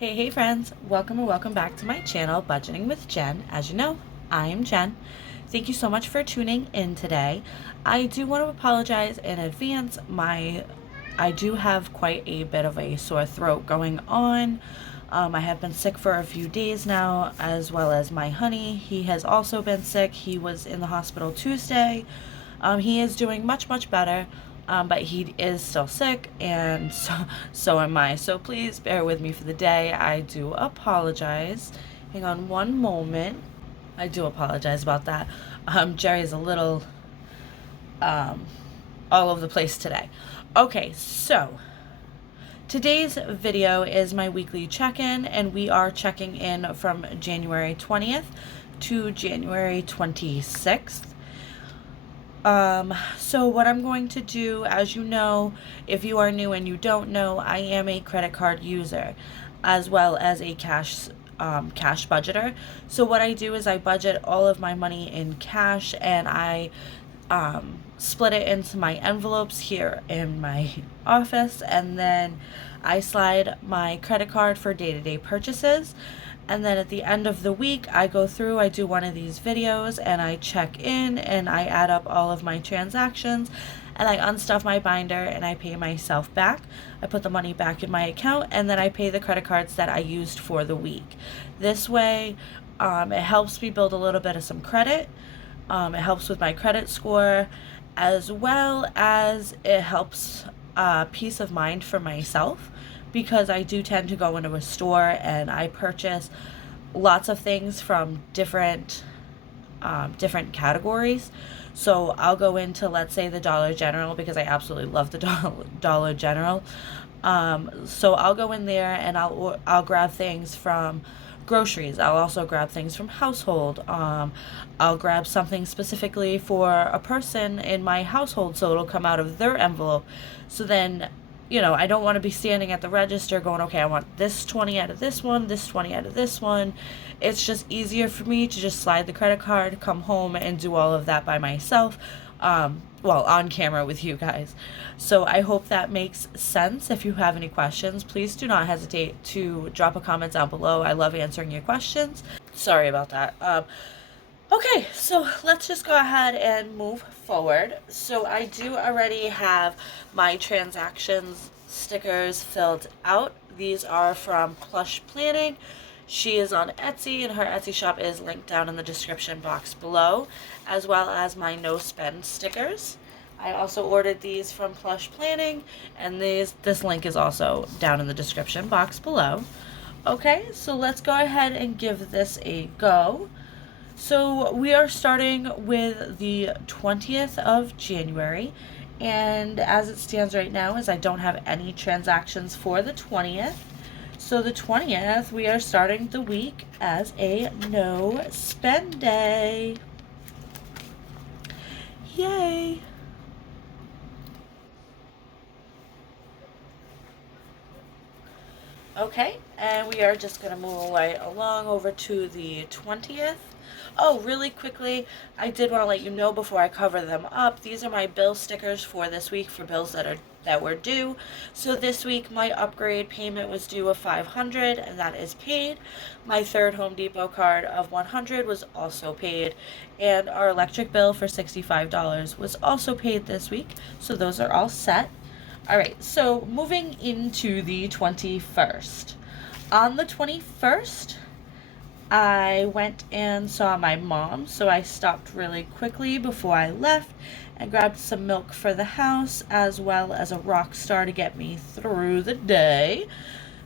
Hey friends, welcome and welcome back to my channel, Budgeting with Jen. As you know, I am Jen. Thank you so much for tuning in today. I do want to apologize in advance. I do have quite a bit of a sore throat going on. I have been sick for a few days now, as well as my honey. He has also been sick. He was in the hospital Tuesday. He is doing much better. But he is still sick, and so am I. So please bear with me for the day. I do apologize. Hang on one moment. I do apologize about that. Jerry's a little all over the place today. Okay, so today's video is my weekly check-in, and we are checking in from January 20th to January 26th. So what I'm going to do, as you know, if you are new and you don't know, I am a credit card user as well as a cash budgeter. So what I do is I budget all of my money in cash, and I split it into my envelopes here in my office, and then I slide my credit card for day-to-day purchases. And then at the end of the week, I go through, I do one of these videos, and I check in, and I add up all of my transactions, and I unstuff my binder, and I pay myself back. I put the money back in my account, and then I pay the credit cards that I used for the week. This way, it helps me build a little bit of some credit. It helps with my credit score, as well as it helps peace of mind for myself, because I do tend to go into a store and I purchase lots of things from different categories. So I'll go into, let's say, the Dollar General, because I absolutely love the Dollar General. So I'll go in there and I'll grab things from groceries. I'll also grab things from household. I'll grab something specifically for a person in my household, so it'll come out of their envelope. So then, I don't want to be standing at the register going, okay, I want this 20 out of this one, this 20 out of this one. It's just easier for me to just slide the credit card, come home, and do all of that by myself, on camera with you guys. So I hope that makes sense. If you have any questions, please do not hesitate to drop a comment down below. I love answering your questions. Sorry about that. Okay, so let's just go ahead and move forward. So I do already have my transactions stickers filled out. These are from Plush Planning. She is on Etsy, and her Etsy shop is linked down in the description box below, as well as my no spend stickers. I also ordered these from Plush Planning, and this link is also down in the description box below. Okay, so let's go ahead and give this a go. So we are starting with the 20th of January, and as it stands right now is I don't have any transactions for the 20th. So the 20th, we are starting the week as a no spend day. Yay! Okay, and we are just going to move right along over to the 20th. Oh, really quickly, I did want to let you know before I cover them up, these are my bill stickers for this week for bills that were due. So this week my upgrade payment was due of $500, and that is paid. My third Home Depot card of $100 was also paid, and our electric bill for $65 was also paid this week. So those are all set. Alright, so moving into the 21st. On the 21st, I went and saw my mom, so I stopped really quickly before I left and grabbed some milk for the house, as well as a rock star to get me through the day.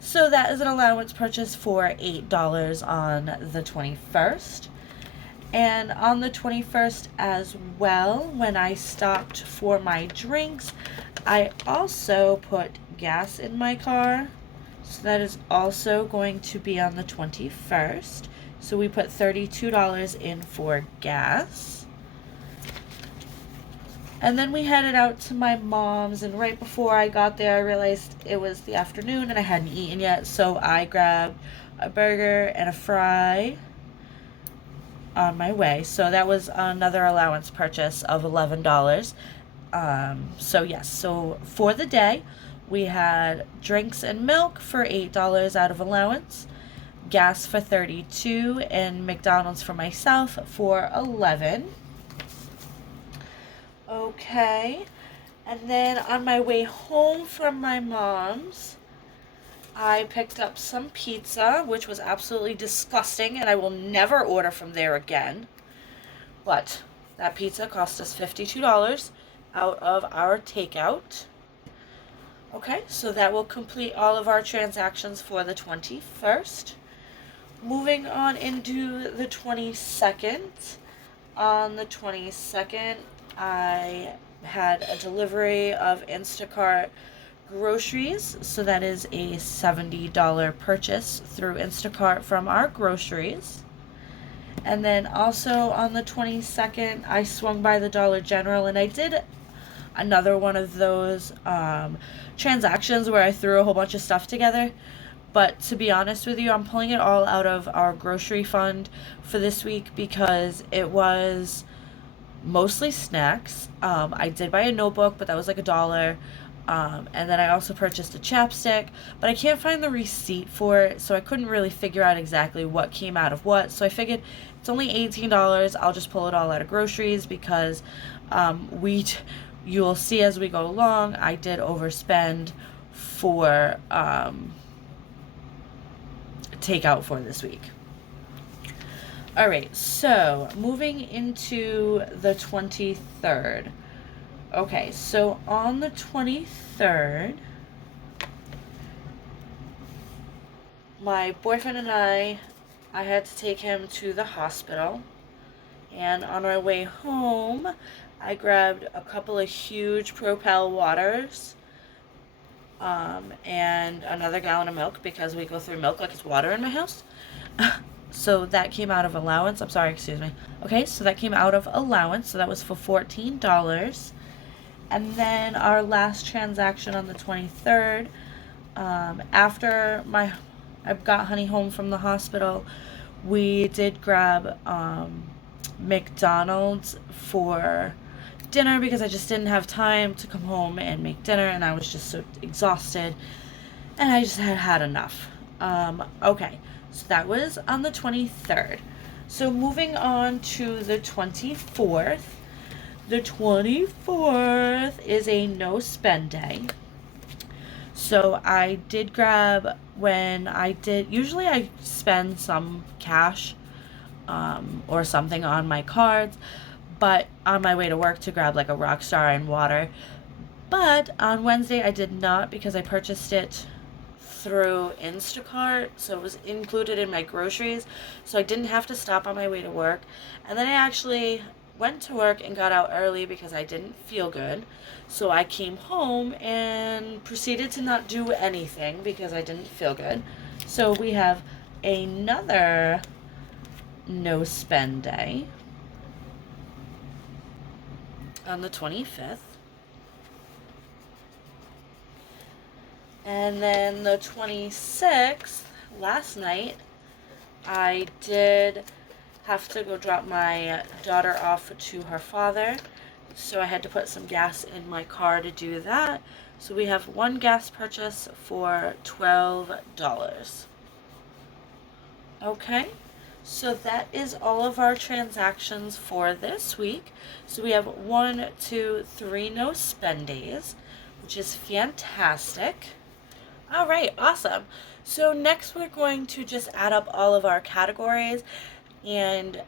So that is an allowance purchase for $8 on the 21st. And on the 21st as well, when I stopped for my drinks, I also put gas in my car. So that is also going to be on the 21st. So we put $32 in for gas. And then we headed out to my mom's, and right before I got there, I realized it was the afternoon and I hadn't eaten yet. So I grabbed a burger and a fry on my way. So that was another allowance purchase of $11. So yes, so for the day, We had drinks and milk for $8 out of allowance, gas for $32, and McDonald's for myself for $11. Okay. And then on my way home from my mom's, I picked up some pizza, which was absolutely disgusting, and I will never order from there again. But that pizza cost us $52 out of our takeout. Okay, so that will complete all of our transactions for the 21st. Moving on into the 22nd. On the 22nd, I had a delivery of Instacart groceries. So that is a $70 purchase through Instacart from our groceries. And then also on the 22nd, I swung by the Dollar General and I did another one of those transactions where I threw a whole bunch of stuff together. But to be honest with you, I'm pulling it all out of our grocery fund for this week because it was mostly snacks. I did buy a notebook, but that was like $1. And then I also purchased a chapstick, but I can't find the receipt for it, so I couldn't really figure out exactly what came out of what. So I figured it's only $18. I'll just pull it all out of groceries because you'll see as we go along, I did overspend for takeout for this week. All right, so moving into the 23rd. Okay, so on the 23rd, my boyfriend and I had to take him to the hospital. And on our way home, I grabbed a couple of huge Propel waters and another gallon of milk because we go through milk like it's water in my house. So that came out of allowance. I'm sorry, excuse me. Okay, so that came out of allowance. So that was for $14. And then our last transaction on the 23rd, after I got Honey home from the hospital, we did grab McDonald's for dinner because I just didn't have time to come home and make dinner, and I was just so exhausted, and I just had enough. Okay, so that was on the 23rd. So moving on to the 24th. The 24th is a no spend day. So I did grab usually I spend some cash or something on my cards, but on my way to work to grab like a Rockstar and water. But on Wednesday I did not because I purchased it through Instacart, so it was included in my groceries, so I didn't have to stop on my way to work. And then I actually went to work and got out early because I didn't feel good. So I came home and proceeded to not do anything because I didn't feel good. So we have another no spend day on the 25th. And then the 26th, last night, I did have to go drop my daughter off to her father. So I had to put some gas in my car to do that. So we have one gas purchase for $12. Okay, so that is all of our transactions for this week. So we have 1, 2, 3 no spend days, which is fantastic. All right, awesome. So next we're going to just add up all of our categories and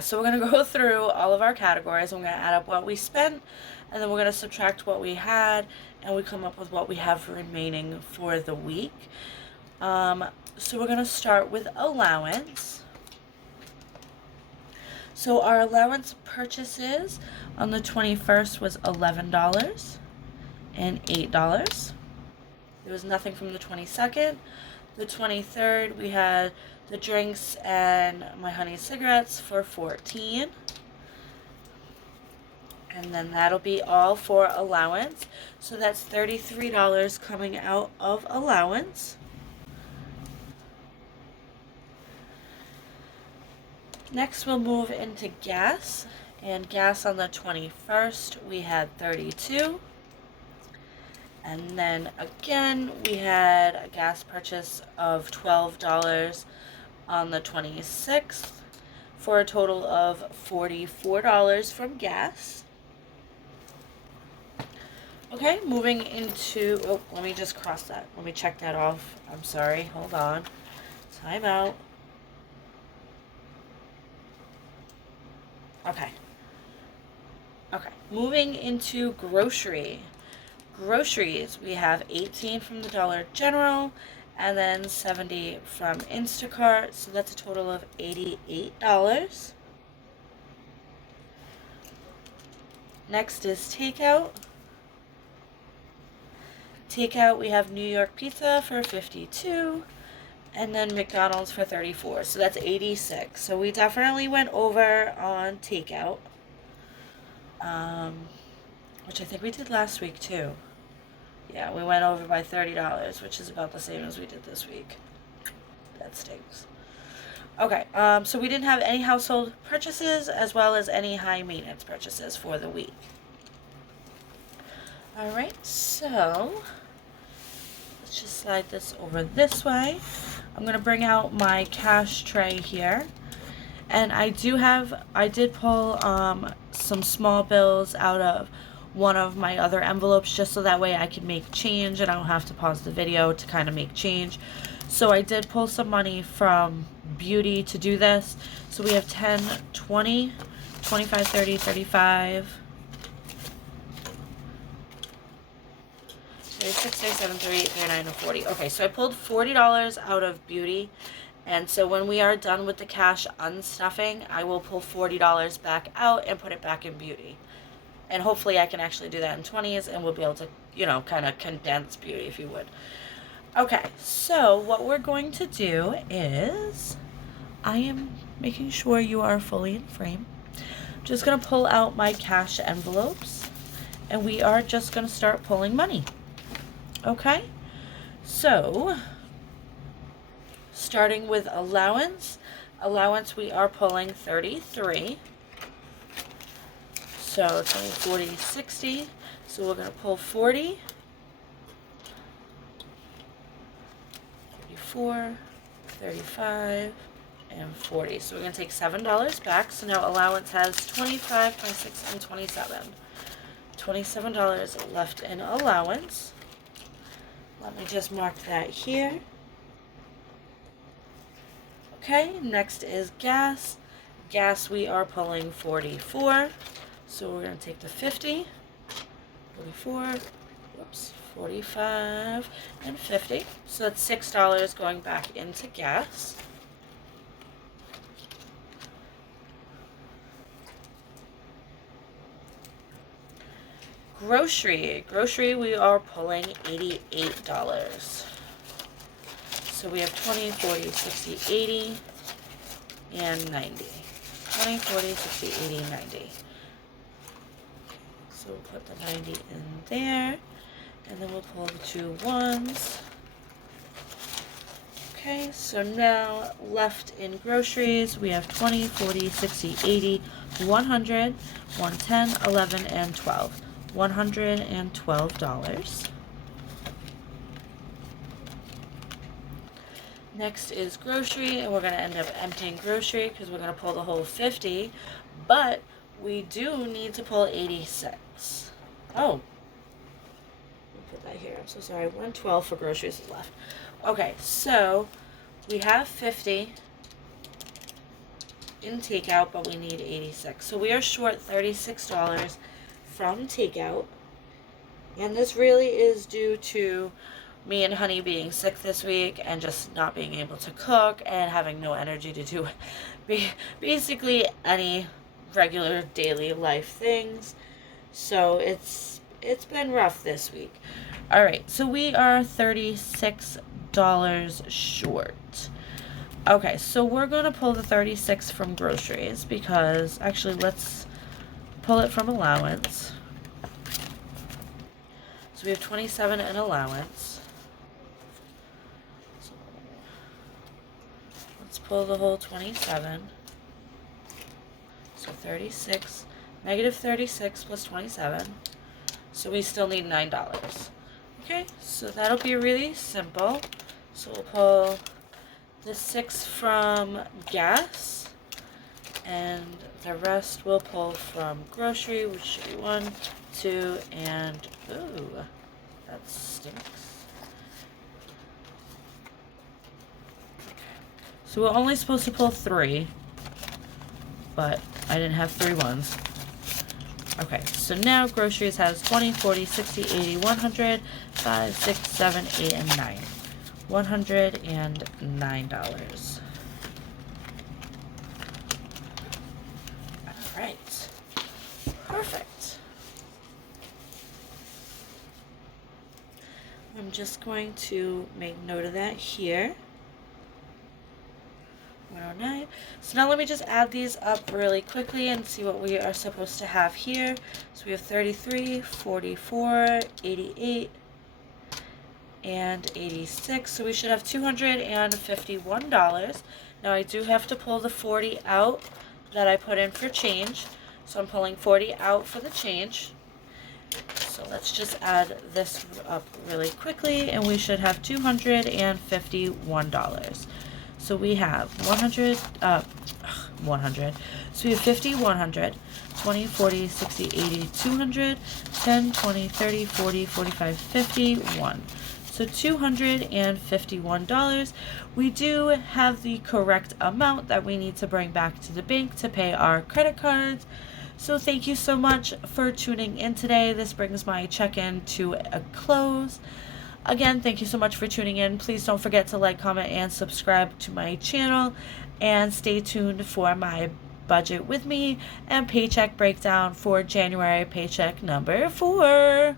so we're going to go through all of our categories. I'm going to add up what we spent, and then we're going to subtract what we had, and we come up with what we have remaining for the week. So we're going to start with allowance. So our allowance purchases on the 21st was $11 and $8. There was nothing from the 22nd. The 23rd, we had the drinks and my honey cigarettes for $14. And then that'll be all for allowance. So that's $33 coming out of allowance. Next, we'll move into gas. And gas on the 21st, we had $32. And then again, we had a gas purchase of $12 on the 26th for a total of $44 from gas. Okay, moving into, oh, let me just cross that. Let me check that off. I'm sorry, hold on. Time out. Okay. Okay, moving into groceries, we have 18 from the Dollar General and then 70 from Instacart, so that's a total of $88. Next is takeout. Takeout, we have New York pizza for 52 and then McDonald's for 34, so that's 86. So we definitely went over on takeout. Which I think we did last week too. Yeah, we went over by $30, which is about the same as we did this week. That stinks. Okay, so we didn't have any household purchases as well as any high maintenance purchases for the week. Alright, so let's just slide this over this way. I'm going to bring out my cash tray here. And I did pull some small bills out of one of my other envelopes just so that way I can make change and I don't have to pause the video to kind of make change. So I did pull some money from Beauty to do this. So we have 10, 20, 25, 30, 35, 36, 37, 38, 39, and 40. Okay, so I pulled $40 out of Beauty. And so when we are done with the cash unstuffing, I will pull $40 back out and put it back in Beauty. And hopefully I can actually do that in 20s and we'll be able to, you know, kind of condense Beauty if you would. Okay, so what we're going to do is, I am making sure you are fully in frame. I'm just going to pull out my cash envelopes and we are just going to start pulling money. Okay, so starting with allowance, we are pulling 33. So 20, 40, 60. So we're going to pull 40, 34, 35, and 40. So we're going to take $7 back. So now allowance has 25, 26, and 27. $27 left in allowance. Let me just mark that here. Okay, next is gas. Gas, we are pulling 44. So we're going to take the 50, 44, whoops, 45, and 50. So that's $6 going back into gas. Grocery, we are pulling $88. So we have 20, 40, 60, 80, and 90. 20, 40, 60, 80, 90. So we'll put the 90 in there, and then we'll pull the two ones. Okay, so now left in groceries, we have 20, 40, 60, 80, 100, 110, 11, and 12. $112. Next is grocery, and we're going to end up emptying grocery because we're going to pull the whole 50, but we do need to pull 86. Oh, let me put that here. I'm so sorry. 112 for groceries is left. Okay, so we have 50 in takeout, but we need 86. So we are short $36 from takeout, and this really is due to me and Honey being sick this week and just not being able to cook and having no energy to do basically any regular daily life things. So it's been rough this week. All right, so we are $36 short. Okay, so we're going to pull the 36 from groceries because actually let's pull it from allowance. So we have 27 in allowance. So let's pull the whole 27. So 36, negative 36 plus 27. So we still need $9. Okay, so that'll be really simple. So we'll pull the 6 from gas, and the rest we'll pull from grocery, which should be 1, 2, and ooh, that stinks. So we're only supposed to pull 3, but I didn't have 3 ones. Okay, so now groceries has 20, 40, 60, 80, 100, 5, 6, 7, 8, and 9. $109. Alright. Perfect. I'm just going to make note of that here. 109. So now let me just add these up really quickly and see what we are supposed to have here. So we have 33, 44, 88, and 86. So we should have $251. Now I do have to pull the 40 out that I put in for change. So I'm pulling 40 out for the change. So let's just add this up really quickly and we should have $251. So we have 100. So we have 50, 100, 20, 40, 60, 80, 200, 10, 20, 30, 40, 45, 50, 1. So $251. We do have the correct amount that we need to bring back to the bank to pay our credit cards. So thank you so much for tuning in today. This brings my check-in to a close. Again, thank you so much for tuning in. Please don't forget to like, comment, and subscribe to my channel. And stay tuned for my budget with me and paycheck breakdown for January paycheck number 4.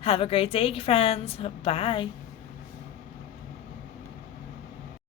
Have a great day, friends. Bye.